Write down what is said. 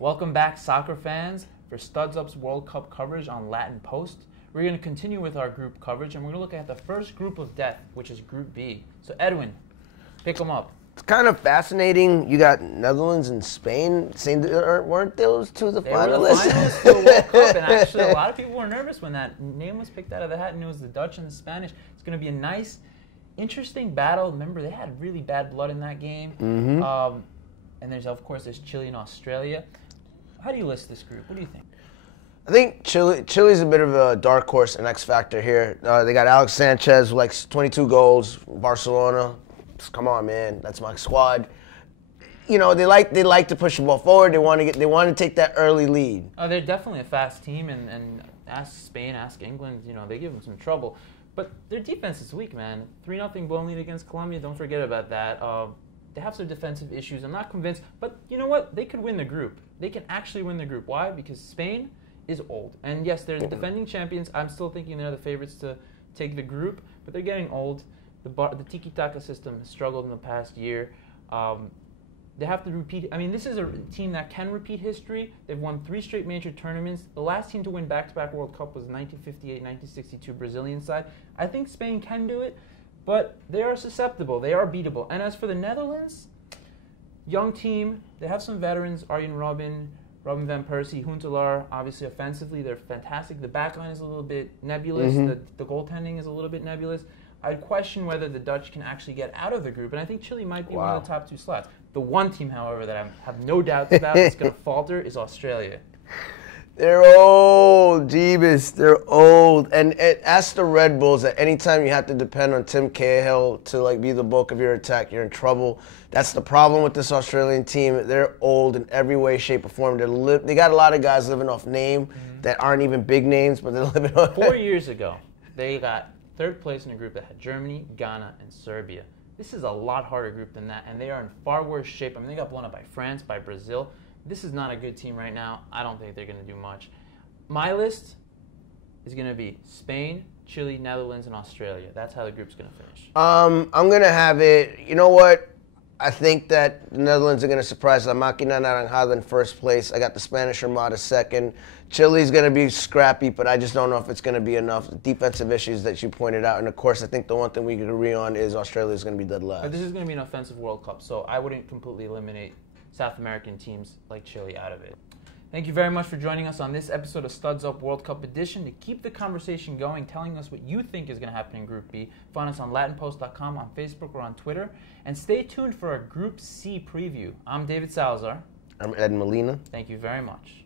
Welcome back, soccer fans, for Studs Up's World Cup coverage on Latin Post. We're going to continue with our group coverage, and we're going to look at the first group of death, which is Group B. So, Edwin, pick them up. It's kind of fascinating. You got Netherlands and Spain. Weren't those two the finalists? They were the finalists for the World Cup, and actually a lot of people were nervous when that name was picked out of the hat, and it was the Dutch and the Spanish. It's going to be a nice, interesting battle. Remember, they had really bad blood in that game. Mm-hmm. And there's Chile and Australia. How do you list this group? What do you think? I think Chile's a bit of a dark horse and X factor here. They got Alex Sanchez, who likes 22 goals. Barcelona, come on, man, that's my squad. You know, they like to push the ball forward. They want to take that early lead. Oh, they're definitely a fast team, and ask Spain, ask England. You know, they give them some trouble, but their defense is weak, man. 3-0 blown lead against Colombia. Don't forget about that. They have some defensive issues. I'm not convinced, but you know what? They could win the group. They can actually win the group. Why? Because Spain is old. And yes, they're the defending champions. I'm still thinking they're the favorites to take the group, but they're getting old. The tiki-taka system has struggled in the past year. They have to repeat. I mean, this is a team that can repeat history. They've won 3 straight major tournaments. The last team to win back-to-back World Cup was 1958, 1962 Brazilian side. I think Spain can do it, but they are susceptible. They are beatable. And as for the Netherlands, young team. They have some veterans, Arjen Robben van Persie, Huntelaar. Obviously, offensively, they're fantastic. The backline is a little bit nebulous. The goaltending is a little bit nebulous. I'd question whether the Dutch can actually get out of the group, and I think Chile might be one of the top 2 slots. The one team, however, that I have no doubts about that's going to falter is Australia. They're old, Jeebus. They're old. And ask the Red Bulls that anytime you have to depend on Tim Cahill to be the bulk of your attack, you're in trouble. That's the problem with this Australian team. They're old in every way, shape, or form. They got a lot of guys living off name that aren't even big names, but they're living off. 4 years ago, they got 3rd place in a group that had Germany, Ghana, and Serbia. This is a lot harder group than that, and they are in far worse shape. I mean, they got blown up by France, by Brazil. This is not a good team right now. I don't think they're going to do much. My list is going to be Spain, Chile, Netherlands, and Australia. That's how the group's going to finish. I'm going to have it. You know what? I think that the Netherlands are going to surprise La Máquina Naranjada in 1st place. I got the Spanish Armada 2nd. Chile's going to be scrappy, but I just don't know if it's going to be enough. Defensive issues that you pointed out. And, of course, I think the one thing we can agree on is Australia's going to be dead last. But this is going to be an offensive World Cup, so I wouldn't completely eliminate South American teams like Chile out of it. Thank you very much for joining us on this episode of Studs Up World Cup Edition. To keep the conversation going, telling us what you think is going to happen in Group B, find us on LatinPost.com, on Facebook, or on Twitter. And stay tuned for our Group C preview. I'm David Salazar. I'm Ed Molina. Thank you very much.